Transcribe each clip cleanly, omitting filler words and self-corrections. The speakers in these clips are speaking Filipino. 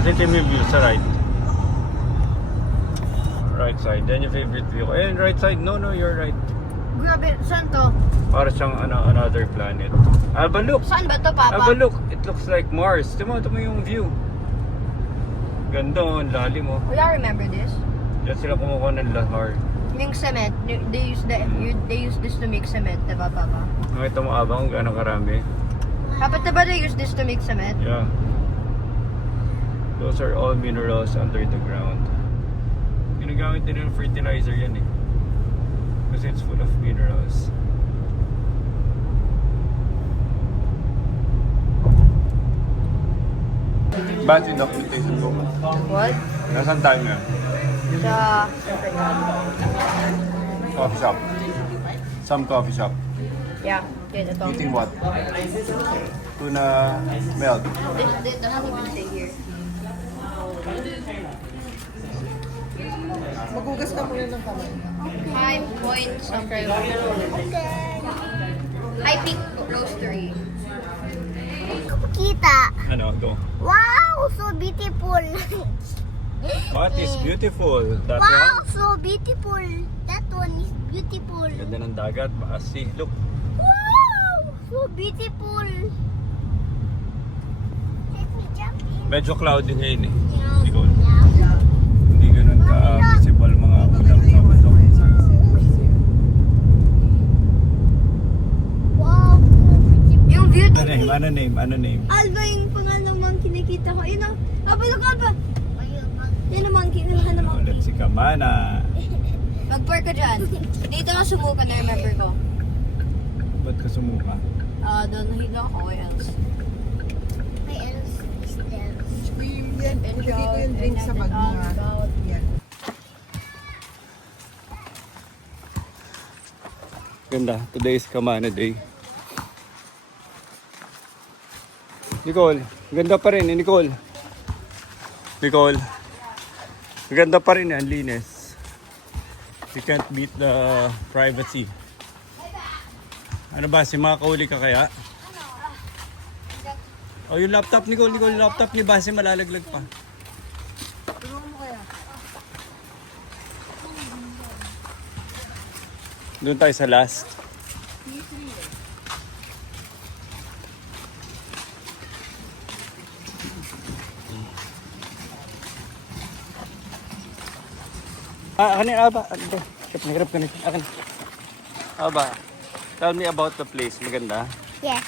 Kasi ito yung view sa right. Right side. Yan yung favorite view ko. And right side. No, you're right. Grabe, saan to? Para siyang another planet. Alba, look! Saan ba to, Papa? Alba, look! It looks like Mars. Ito mo yung view. Ganda, ang lalim mo. We all remember this. Diyan sila kumukuha ng lahar. Yung cement, they use this to make cement, diba, Papa? Nakita mo abang kung gano'ng karami. Papa, diba they use this to make cement? Yeah. Those are all minerals under the ground. Ginagamit din ng fertilizer yan eh. Kasi it's full of minerals. Bad yung documentation book. What? Nasaan tayo ngayon? Sa... Coffee shop. Some coffee shop. Yeah, good. Ito. Eating what? Tuna milk. This doesn't even say here. Magugas ka muna ng kamay. 5 point something. Okay. High Peak Roastery. Kita. Ano? Go. Wow, so beautiful. What is beautiful? That Wow, one? so beautiful. That one is beautiful. Ganda ng dagat. See, look. Wow, so beautiful. Let me jump in. Medyo cloudy ngayon eh. Yeah. Ikaw. Hindi ganun ka-visible mga ulam na bundok. Wow, so beautiful. Yung view... Ano name? Alba yung pangalan ng kinikita ko. Yun o. Alba, look, Alba. Yan ang monkey. Yan ang monkey. Ulit si Kamana. Mag-park ka dyan. Dito ka sumuka na remember ko. Ba't ka sumuka? Doon nahiga ako. Where else? My else is there. Yan, ilagay ko yung drink sa bag mo nga. Yan. Ganda. Today is Kamana Day. Nicole, ganda pa rin eh, Nicole. Ganda pa rin eh, ang linis. You can't beat the privacy. Ano ba, si makakauli ka kaya? Oh, yung laptop, Nicole, yung laptop ni Basti malalaglag pa. Doon tayo sa last. Akin Alba. Hirap ka nito. Akin. Alba, tell me about the place. Maganda. Yes.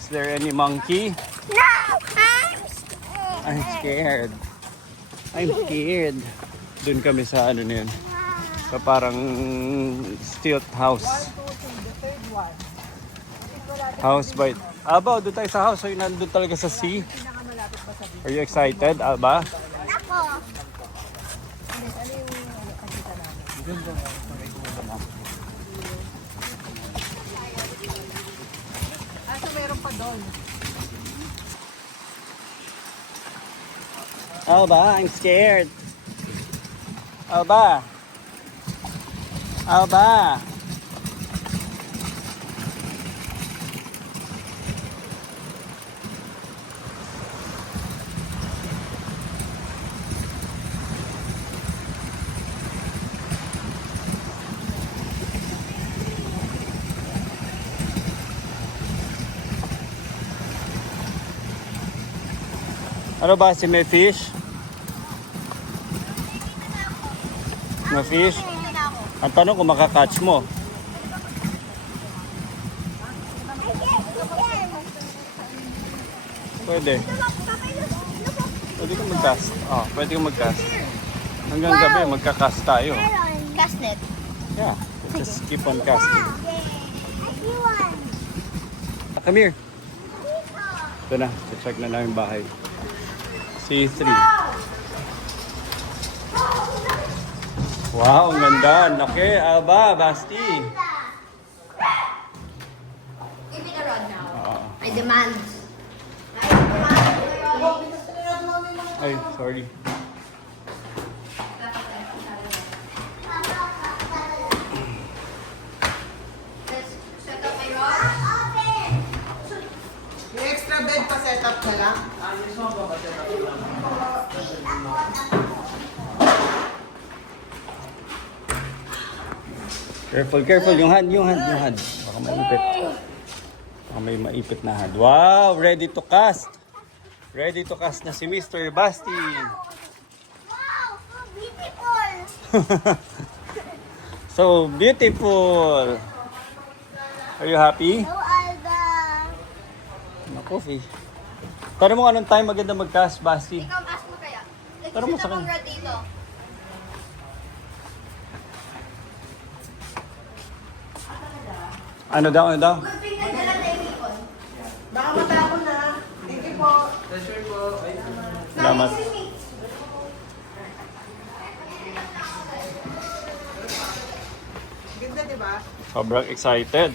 Is there any monkey? No, I'm scared. I'm scared. Doon kami sa ano na yun. Sa parang stilt house. House by... Alba, doon tayo sa house. So, nandun talaga sa sea. Are you excited, Alba? Ako. So meron pa doon. Alba, I'm scared. Alba. Ano ba, si may fish? May fish? Ang tanong kung makakatch mo. Pwede. Pwede kang mag-cast. Oh, pwede kang mag-cast. Hanggang gabi, magka-cast tayo. Castnet. Yeah, just keep on casting. I see one. Come here. Ito na, check na namin bahay. C3. Wow, ang ganda. Laki, Alba, Basti. Give me the rod now. Oo. I demand. Ay, sorry. Let's set up my rod. Yung extra bed pa setup na lang? Careful, careful. Yung hand. Baka maipit. Baka may maipit na hand. Wow! Ready to cast. Ready to cast na si Mr. Basti. Wow, so beautiful. So beautiful. Are you happy? So Alba. Naku, Fi. Pero mo anong time maganda mag-cast, Basti? Ikaw, ask mo kaya. Pero mo sa Nag-sit kanya. ako dito. Ano daw? Good thing na lang na ikon. Baka matapon na. Thank you po. Salamat. Ganda, di ba? Sobrang excited.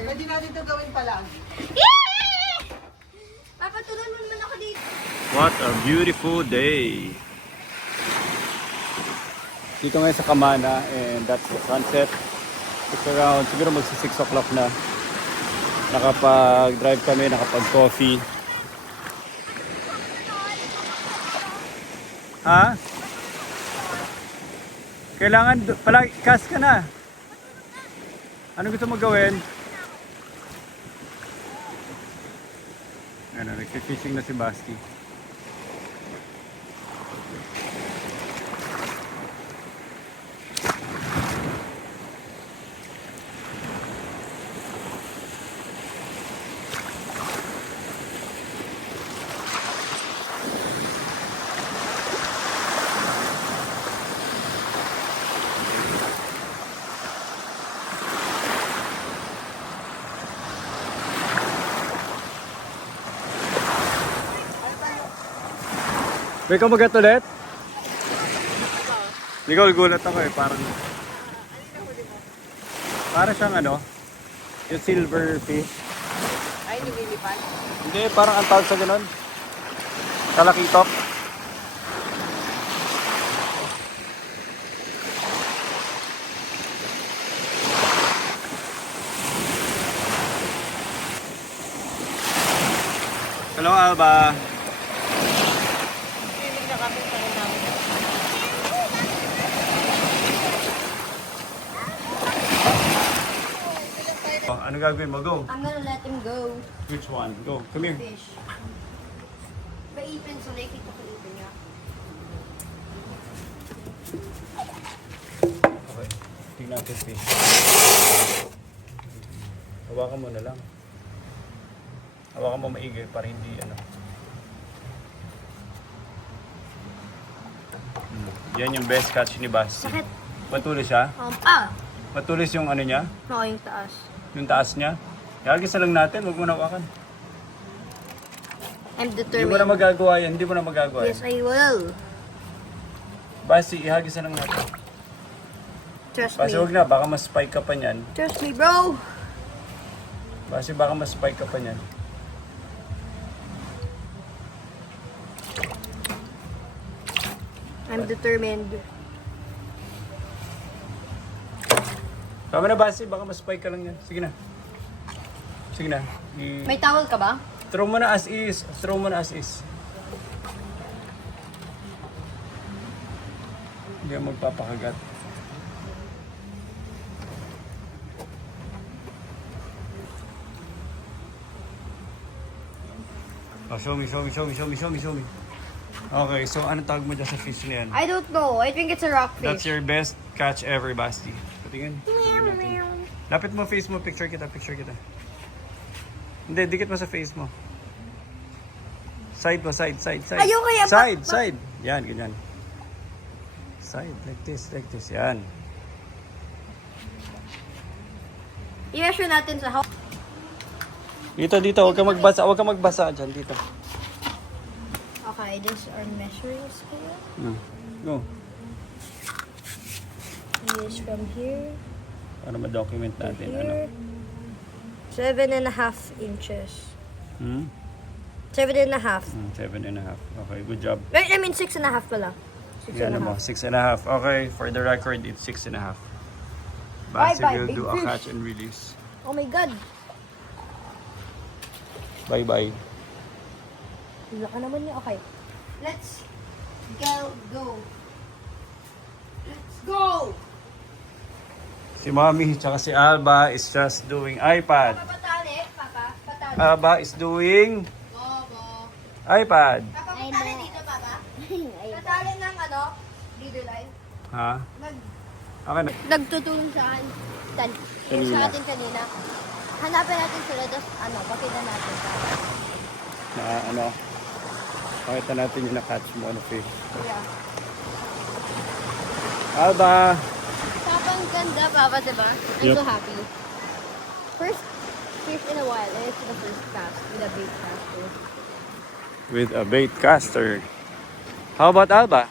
Pwede natin ito gawin pa lang. Papa, tulungan mo naman ako dito. What a beautiful day. Dito ngayon sa Kamana and that's the sunset. It's around, siguro magsi 6 o'clock na. Nakapag-drive kami, nakapag-coffee. Ha? Kailangan, pala, cast ka na. Ano gusto mo gawin? Ano, nag-fishing na si Basti. May kumagat ulit? Hindi ko gulat ako eh, parang siyang ano, yung silver fish. Ay, lumilipad. Hindi, parang ang tawag sa ganun. Talakitok. Hello, Alba. Feeling na kami sa namin. Oh, ano gagawin mo? Go. I'm gonna let him go. Which one? Go. Come here. Fish. Paipin, so nakikita ko ipin niya. Okay. Tingnan natin fish. Hawakan mo na lang. Hawakan mo maigi para hindi ano. Yan yung best catch ni Basti. Sakit. Matulis siya? Matulis yung ano niya? Oo, yung taas. Yung taas niya? Ihagis na lang natin, huwag mo na hawakan. I'm Hindi determined. mo na magagawa yan, hindi mo na magagawa Yes, yan. I will. Basti, ihagis na lang natin. Trust Basti, me. huwag na, baka mas-spike ka pa niyan. Trust me, bro. Basti, baka mas-spike ka pa niyan. I'm determined. Tama na, Basti, baka mas-spike ka lang yan. Sige na. Sige na. May towel ka ba? Throw mo na as is. Throw mo na as is. Hindi ka magpapakagat. Oh, show me. Okay, so ano tawag mo dyan sa fish na yan? I don't know. I think it's a rockfish. That's your best catch ever, Basti. Patingin. Lapit mo face mo, picture kita. Hindi, dikit mo sa face mo. Side mo, side. Ayaw kaya ba- Side. Yan, ganyan. Side, like this, yan. I-measure natin sa house. Dito, huwag kang magbasa dyan, dito. Okay, this our measuring scale. Go. This from here Para ma-document to natin, ano. here. 7.5 inches. 7.5. 7.5. Okay, good job. Wait, I mean 6.5 pala. Yan mo, 6.5. Okay, for the record, it's 6.5. Bye, Basti bye, will big do a fish. catch and release. Oh my god. Bye-bye. Wala ka naman niya. Okay. Let's go. Let's go! Si Mommy tsaka si Alba is just doing iPad. Papa, patali. Papa, patali. Alba is doing Bobo. iPad. Papa, patali dito, Papa. Patali ng ano? Dito line. Ha? Okay na. Nagtutulong sa akin. Kanina. Sa atin kanina. Hanapin natin sila, tapos pakita natin. Na ano? Pakita natin yung na-catch mo na fish. Yeah. Alba! Papa, ang ganda, Papa, diba? I'm Yep. so happy. First fish in a while, and it's the first cast with a bait caster. With a bait caster. How about Alba?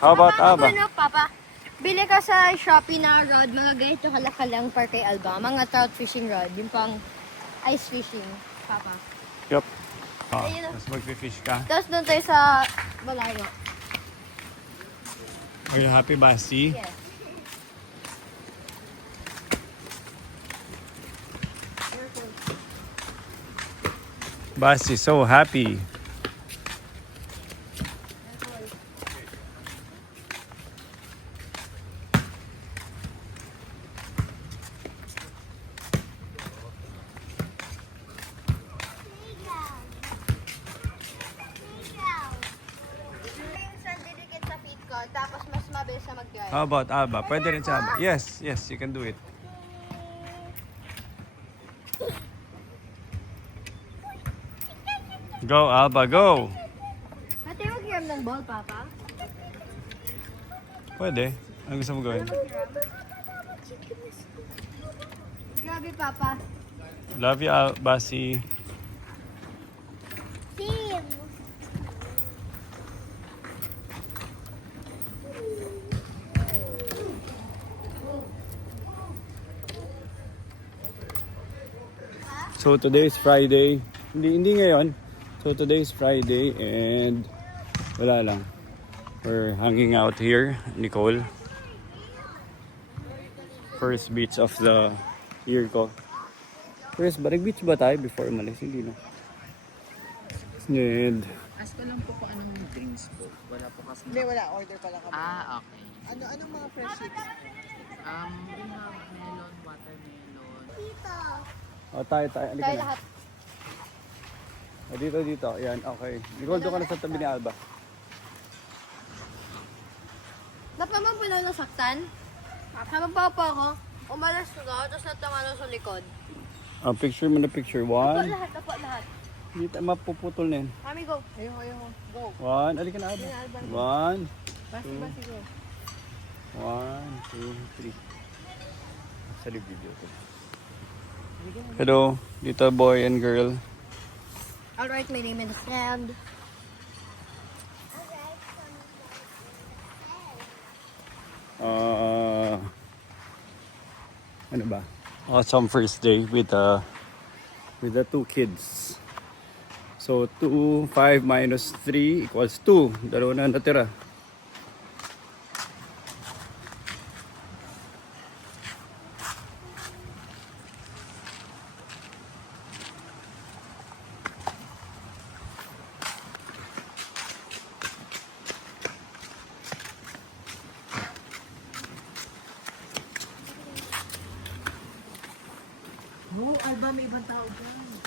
How about Papa, Alba? ano, Papa? Bili ka sa Shopee na rod, mga ganito kalakalang par kay Alba. Mga trout fishing rod, yung pang ice fishing, Papa. Yup. Oh, Ayun na. mas magpifish ka. Tapos doon tayo sa malayo. Are you happy, Basti? Yes. Basti so happy. Minsan didikit sa feet ko, tapos mas mabilis na mag-dry. How about Alba? Pwede rin sa Alba. Yes, yes, you can do it. Go, Alba, go! Ate, mag-hiram ng ball, Papa. Pwede. Ano gusto mo gawin? Grabe, Papa. Love you, Basti. Team. So today is Friday. Hindi ngayon. So today is Friday and wala lang. We're hanging out here, Nicole. First beach of the year ko. First, Barig-beach ba tayo before umalis? Hindi na. And Ask ko lang po kung anong drinks po. Wala po kasi. Hindi, wala. Order pala kami. Okay. Anong mga fresh chips? We have melon, watermelon. Tito. tayo. Halika Tayo na. lahat. Dito. Ayan, okay. Nicole, doon ka na sa tabi ni Alba. Dapat naman po lang nasaktan. Habang pa ako, umalas ko, tapos natamano sa likod. Picture mo na picture. One. Tapo lahat. Dito, mapuputol na yun. Kami go. Ayoko. Go. One. Halika na, Alba. Alba. One. Basi, go. 1, 2, 3. Sa video to. Hello, dito boy and girl. Alright, my name is Sam. Ano ba? Awesome first day with the two kids. So 2, 5 minus 3 equals 2. Dalawa na natira. Oh, Alba, may ibang tao dyan.